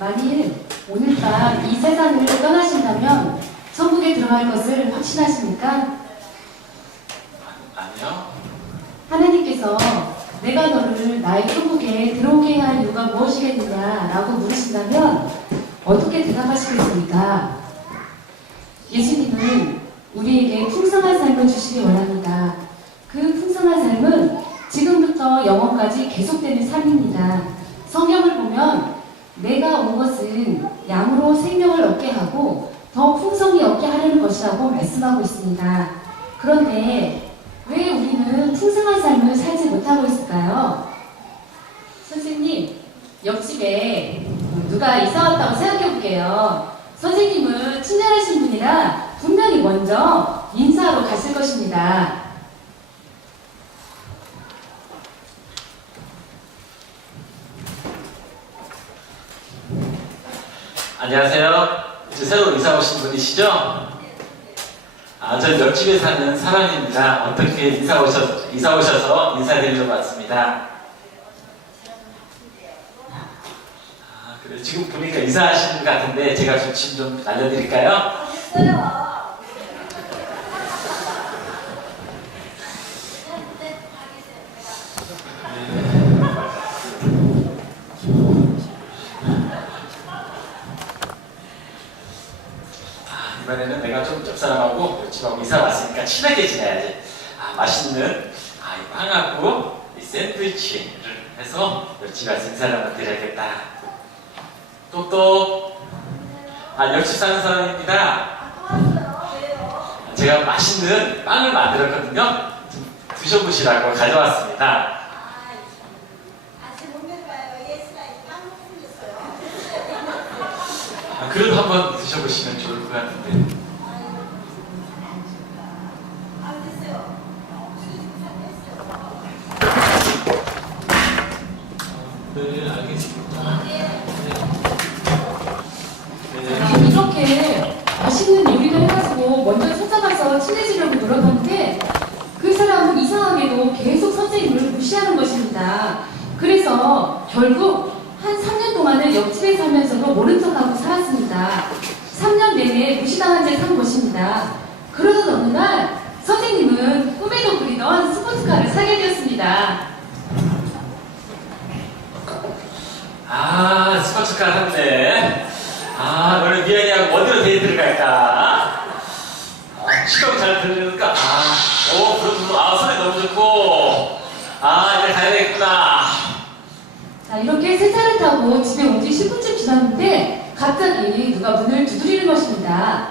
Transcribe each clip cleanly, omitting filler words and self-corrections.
만일 오늘 밤 이 세상을 떠나신다면 천국에 들어갈 것을 확신하십니까? 아니요. 하나님께서 내가 너를 나의 천국에 들어오게 할 이유가 무엇이겠느냐라고 물으신다면 어떻게 대답하시겠습니까? 예수님은 우리에게 풍성한 삶을 주시기 원합니다. 그 풍성한 삶은 지금부터 영원까지 계속되는 삶입니다. 성경을 보면 내가 온 것은 양으로 생명을 얻게 하고 더 풍성히 얻게 하려는 것이라고 말씀하고 있습니다. 그런데 왜 우리는 풍성한 삶을 살지 못하고 있을까요? 선생님, 옆집에 누가 이사 왔다고 생각해 볼게요. 선생님은 친절하신 분이라 분명히 먼저 인사하러 가실 것입니다. 안녕하세요. 이제 새로 이사 오신 분이시죠? 전 옆집에 사는 사람입니다. 어떻게 이사 오셔서 인사드리려고 왔습니다. 그래, 지금 보니까 이사하시는 것 같은데 제가 좀 짐 좀 알려드릴까요? 이번에는 내가 좀 옆사람하고 옆집하고 이사 왔으니까 친하게 지내야지. 맛있는 이 빵하고 이 샌드위치를 해서 옆집 와서 인사를 한번 드려야겠다. 옆집 사는 사람입니다. 제가 맛있는 빵을 만들었거든요. 좀 드셔보시라고 가져왔습니다. 그래도 한번 드셔보시면 좋을 것 같은데. 네, 알겠습니다. 이렇게 맛있는 요리를 해가지고 먼저 찾아가서 친해지려고 노력하는데 그 사람은 이상하게도 계속 선생님을 무시하는 것입니다. 그래서 결국 한 3년 동안은 옆집에 살면서도 모른 척하고 살았습니다. 3년 내내 무시당한 채 산 것입니다. 그러던 어느 날 선생님은 꿈에도 그리던 스포츠카를 사게 되었습니다. 스포츠카 샀네. 오늘 미연이하고 어디로 데이트를 갈까? 시동 잘 들리니까 그렇구나. 소리 너무 좋고 이제 가야 되겠구나. 자, 이렇게 새 차를 타고 집에 온 지 10분쯤 지났는데 갑자기 누가 문을 두드리는 것입니다.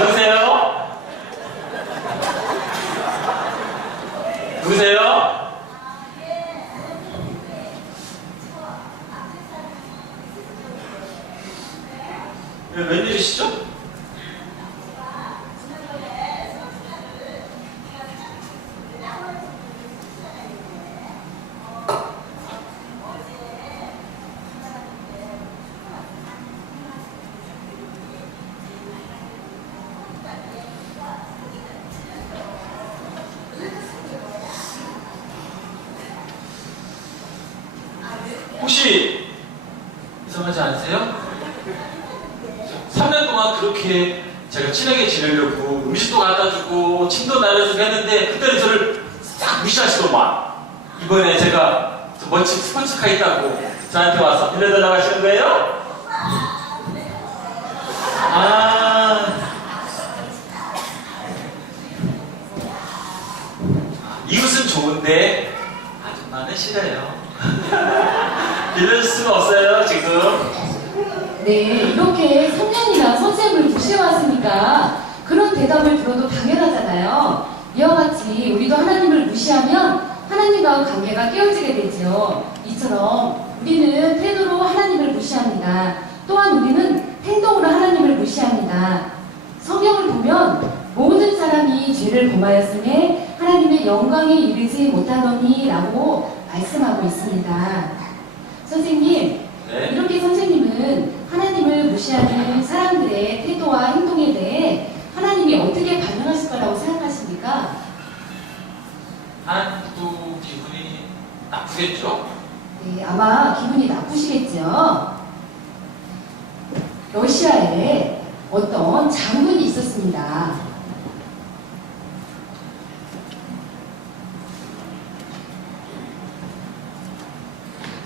누구세요? 누구세요? 웬일이시죠? 혹시 이상하지 않으세요? 3년 동안 그렇게 제가 친하게 지내려고 음식도 갖다 주고 침도 나눠주고 했는데 그때는 저를 싹 무시하시더만. 이번에 제가 저 멋진 스포츠카 있다고 저한테 와서 빌려달라고 하시는 거예요? 이웃은 좋은데 아줌마는 싫어요. 빌려줄 수가 없어요 지금. 네, 이렇게 3년이나 선생님을 무시해왔으니까 그런 대답을 들어도 당연하잖아요. 이와 같이 우리도 하나님을 무시하면 하나님과의 관계가 깨어지게 되죠. 이처럼 우리는 태도로 하나님을 무시합니다. 또한 우리는 행동으로 하나님을 무시합니다. 성경을 보면 모든 사람이 죄를 범하였으니 하나님의 영광에 이르지 못하더니 라고 말씀하고 있습니다. 선생님, 네? 이렇게 선생님은 하나님을 무시하는 사람들의 태도와 행동에 대해 하나님이 어떻게 반응하실 거라고 생각하십니까? 하나님도 기분이 나쁘겠죠? 네, 아마 기분이 나쁘시겠죠? 러시아에 어떤 장군이 있었습니다.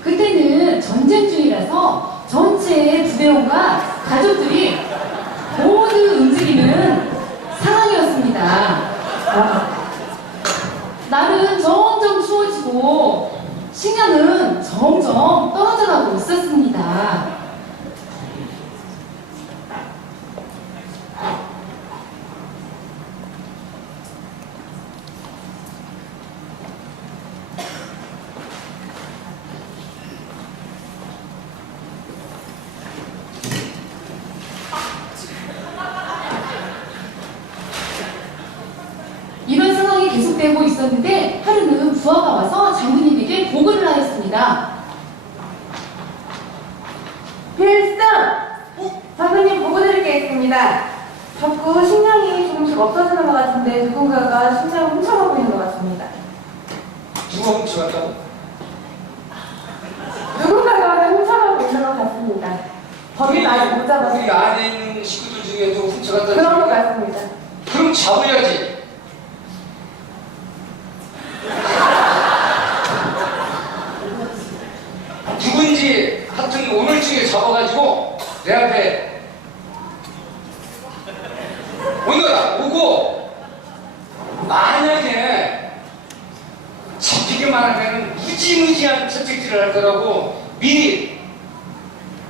그때는 전쟁 중이라서 전체 부대원과 가족들이 모두 움직이는 상황이었습니다. 날은 점점 추워지고 식량은 점점 떨어져가고 있었습니다. 이런 상황이 계속되고 있었는데 하루는 부하가 와서 장군님에게 보고를 하였습니다. 필승! 장군님 보고 드릴 게 있습니다. 자꾸 식량이 조금씩 없어지는 것 같은데 누군가가 식량을 훔쳐가고 있는 것 같습니다. 누가 훔쳐갔다고? 누군가가 훔쳐가고 있는 것 같습니다. 범인 아직 못 잡았어요. 우리 안에 있는 식구들 중에도 훔쳐갔다는 그런 것 소리가? 같습니다. 그럼 잡아야지. 누군지 하여튼 오늘 중에 잡아가지고 내 앞에 오너라 오고, 만약에 잡히기만 하면 무지무지한 채찍질을 할 거라고 미리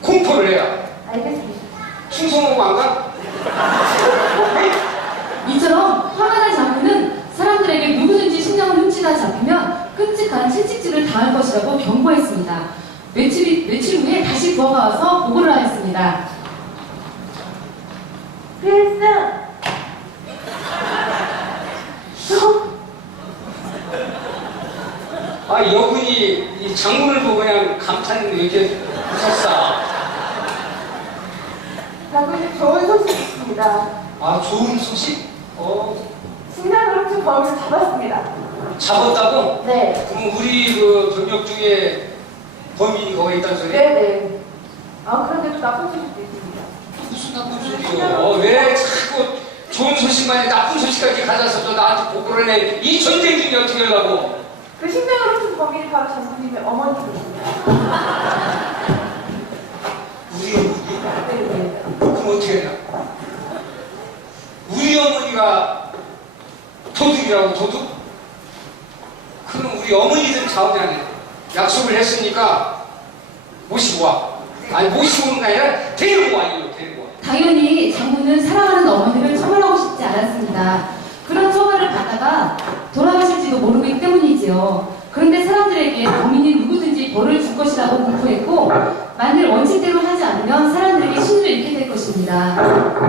공포를 해야. 알겠습니다. 충성하고 안 가? 이처럼 화가 난 장군은 사람들에게 누구든지 식량을 훔치다 잡히면 끔찍한 채찍질을 당할 것이라고 경고했습니다. 며칠 후에 다시 부하가 와서 보고를 하였습니다. 필승! 아, 여군이 이 장군을 보고 그냥 감탄 왜 이렇게 웃었어? 장군님 좋은 소식 있습니다. 아, 좋은 소식? 식량을 훔친 범인을 잡았습니다. 잡았다고? 네. 그럼 우리 그 병력 중에 범인이 거기 있다는 소리? 네네. 아, 그런데 또 나쁜 소식도 있습니다. 무슨 나쁜 소리요? 왜 자꾸 좋은 소식만 해 나쁜 소식까지 가져서 또 나한테 보고를 해? 이 전쟁 중에 어떻게 하려고? 그 식량을 훔친 범인이 바로 장군님의 어머니입니다. 우리 어머니? 네네. 그럼 어떻게 해야? 우리 어머니가 도둑이라고, 도둑? 그럼 우리 어머니들 자원장에 약속을 했으니까 모시고 와. 아니, 모시고 오는 게 아니라 데리고 와, 이거 데리고 와. 당연히 장군은 사랑하는 어머니를 처벌하고 싶지 않았습니다. 그런 처벌을 받다가 돌아가실지도 모르기 때문이지요. 그런데 사람들에게 범인이 누구든지 벌을 줄 것이라고 공포했고, 만일 원칙대로 하지 않으면 사람들에게 신을 잃게 될 것입니다.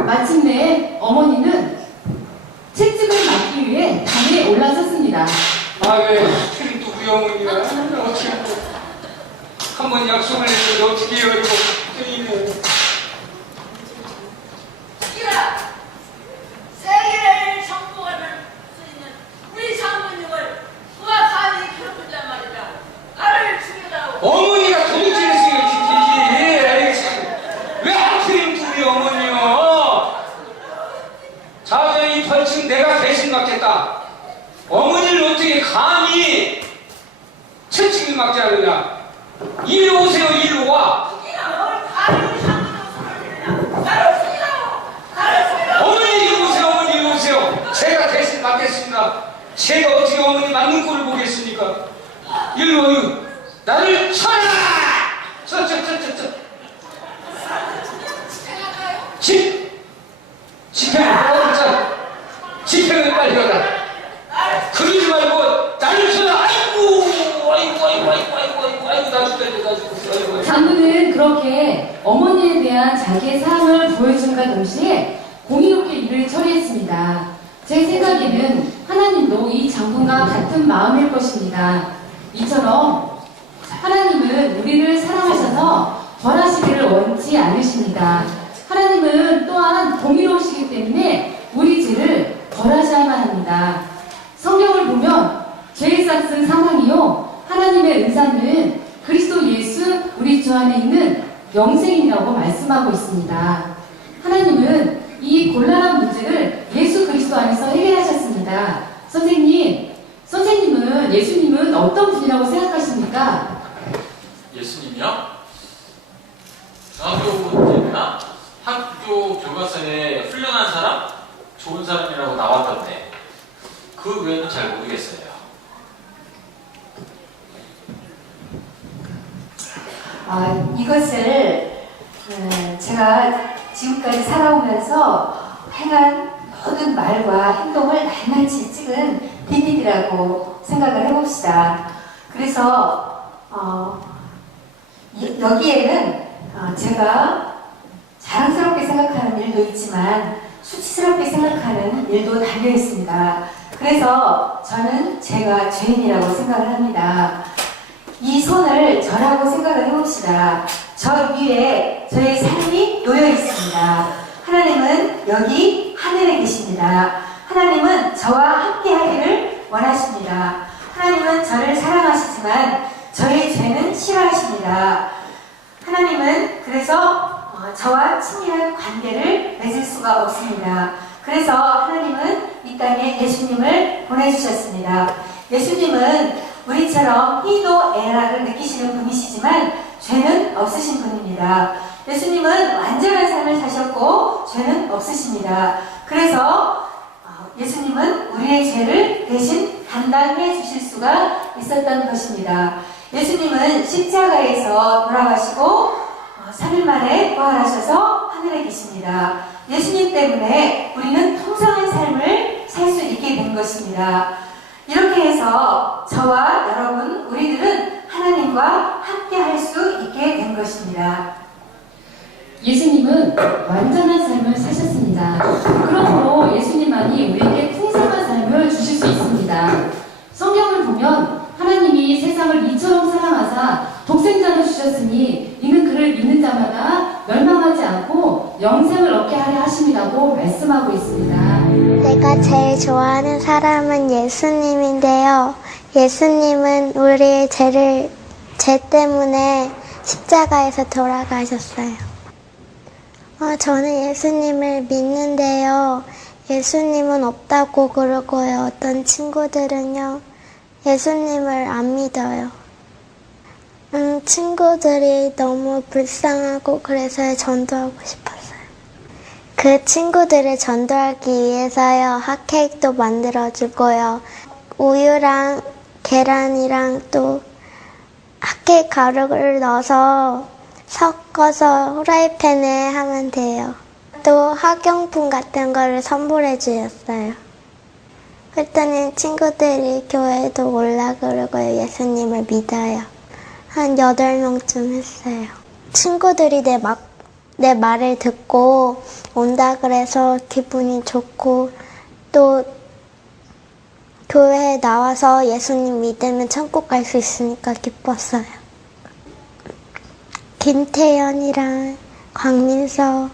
마침내 어머니는 채찍을 맞기 위해 담에 올라섰습니다. 아, 왜 하필 또 우리 어머니가 어떻게 한번 약속을 했는데 어떻게 해요, 이거. 괜히네. 이라 세계를 정복하는 수 있는 우리 장군님을 그와 감히 괴롭힌단 말이다. 나를 죽여다오. 어머니가 도둑질했어요, 지키지. 에이, 참. 왜 하필 또 우리 어머니요? 자, 이 벌칙 내가 대신 맡겠다. 어머니를 어떻게 감히 채찍을 맞게 하느냐? 이리 오세요, 이리 와. 죽이라 뭘 감히 우리 장군님을 손을 나를 죽이라오. 나를 죽이라오. 어머니 이리 오세요, 어머니 이리 오세요. 제가 대신 맡겠습니다. 제가 어떻게 어머니 맞는 꼴을 보겠습니까? 이리 와요. 나를 쳐라! 집행을 빨리 하라. 그러지 말고 나를 쳐라. 아이고, 나 죽겠네, 아이고. 장군은 그렇게 어머니에 대한 자기의 사랑을 보여준과 동시에 공의롭게 일을 처리했습니다. 제 생각에는 하나님도 이 장군과 같은 마음일 것입니다. 이처럼 하나님은 우리를 사랑하셔서 벌하시기를 원치 않으십니다. 하나님은 또한 공의로우시기 때문에 우리 죄를 벌하셔야만 합니다. 성경을 보면 죄의 영생이라고 말씀하고 있습니다. 하나님은 이 곤란한 문제를 예수 그리스도 안에서 해결하셨습니다. 선생님은 예수님은 어떤 분이라고 생각하십니까? 예수님이요? 중학교 때나 학교 교과서에 훌륭한 사람, 좋은 사람이라고 나왔던데 그 외에는 잘 모르겠어요. 이것을 제가 지금까지 살아오면서 행한 모든 말과 행동을 낱낱이 찍은 DVD라고 생각을 해봅시다. 그래서 여기에는 제가 자랑스럽게 생각하는 일도 있지만 수치스럽게 생각하는 일도 담겨 있습니다. 그래서 저는 제가 죄인이라고 생각을 합니다. 이 손을 저라고 생각을 해봅시다. 저 위에 저의 삶이 놓여 있습니다. 하나님은 여기 하늘에 계십니다. 하나님은 저와 함께 하기를 원하십니다. 하나님은 저를 사랑하시지만 저의 죄는 싫어하십니다. 하나님은 그래서 저와 친밀한 관계를 맺을 수가 없습니다. 그래서 하나님은 이 땅에 예수님을 보내주셨습니다. 예수님은 우리처럼 희도 애락을 느끼시는 분이시지만 죄는 없으신 분입니다. 예수님은 완전한 삶을 사셨고 죄는 없으십니다. 그래서 예수님은 우리의 죄를 대신 담당해 주실 수가 있었던 것입니다. 예수님은 십자가에서 돌아가시고 3일 만에 부활하셔서 하늘에 계십니다. 예수님 때문에 우리는 풍성한 삶을 살 수 있게 된 것입니다. 이렇게 해서 저와 여러분, 우리들은 하나님과 함께 할 수 있게 된 것입니다. 예수님은 완전한 삶을 사셨습니다. 그러므로 예수님만이 우리에게 풍성한 삶을 주실 수 있습니다. 성경을 보면 하나님이 세상을 이처럼 사랑하사 독생자를 주셨으니 이는 그를 믿는 자마다 멸망하지 않고 영생을 얻게 하려 하심이라고 말씀하고 있습니다. 내가 제일 좋아하는 사람은 예수님인데요. 예수님은 우리의 죄 때문에 십자가에서 돌아가셨어요. 저는 예수님을 믿는데요. 예수님은 없다고 그러고요. 어떤 친구들은요, 예수님을 안 믿어요. 친구들이 너무 불쌍하고 그래서 전도하고 싶었어요. 그 친구들을 전도하기 위해서요, 핫케이크도 만들어주고요. 우유랑 계란이랑 또 핫케이크 가루를 넣어서 섞어서 후라이팬에 하면 돼요. 또 학용품 같은 거를 선물해 주셨어요. 그랬더니 친구들이 교회에도 올라 그러고요. 예수님을 믿어요. 한 8명쯤 했어요. 친구들이 내 말을 듣고 온다 그래서 기분이 좋고, 또 교회에 나와서 예수님 믿으면 천국 갈 수 있으니까 기뻤어요. 김태연이랑 광민서,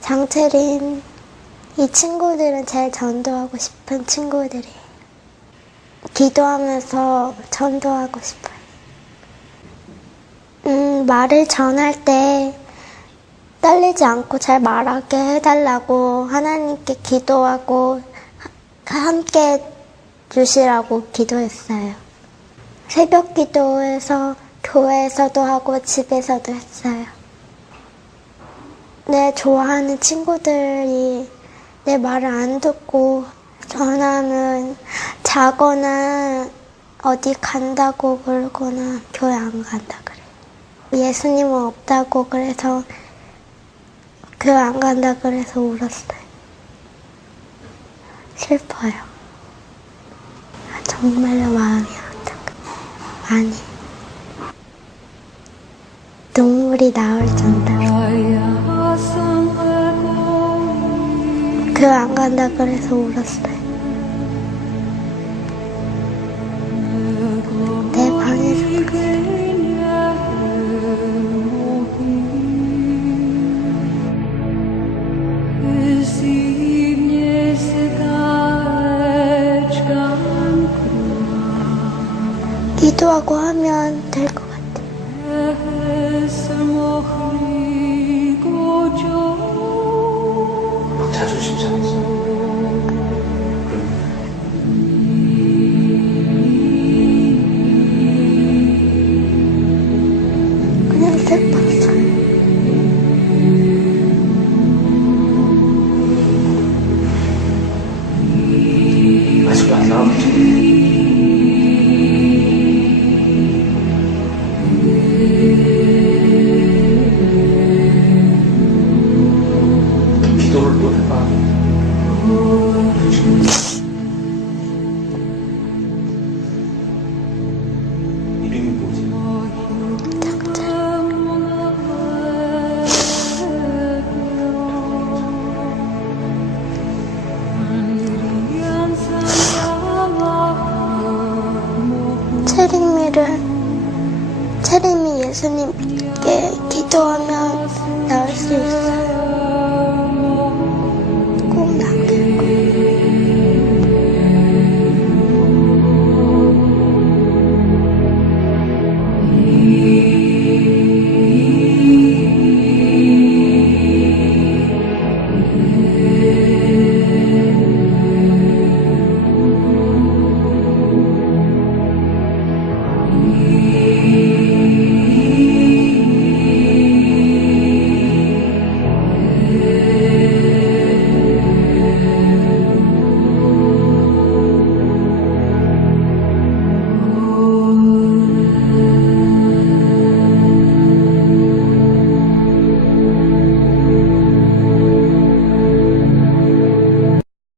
장채린, 이 친구들은 제일 전도하고 싶은 친구들이에요. 기도하면서 전도하고 싶어요. 말을 전할 때 떨리지 않고 잘 말하게 해달라고 하나님께 기도하고 함께 주시라고 기도했어요. 새벽 기도에서 교회에서도 하고 집에서도 했어요. 내 좋아하는 친구들이 내 말을 안 듣고 전화하면 자거나 어디 간다고 그러거나 교회 안 간다 그래요. 예수님은 없다고 그래서 교회 안 간다 그래서 울었어요. 슬퍼요. 정말로 마음이 아프다. 많이. 눈물이 나올 정도로. 교회 안 간다 그래서 울었어요. 내 방에서 울었어요. 기도하고 하면 될 것 같아요. 예수님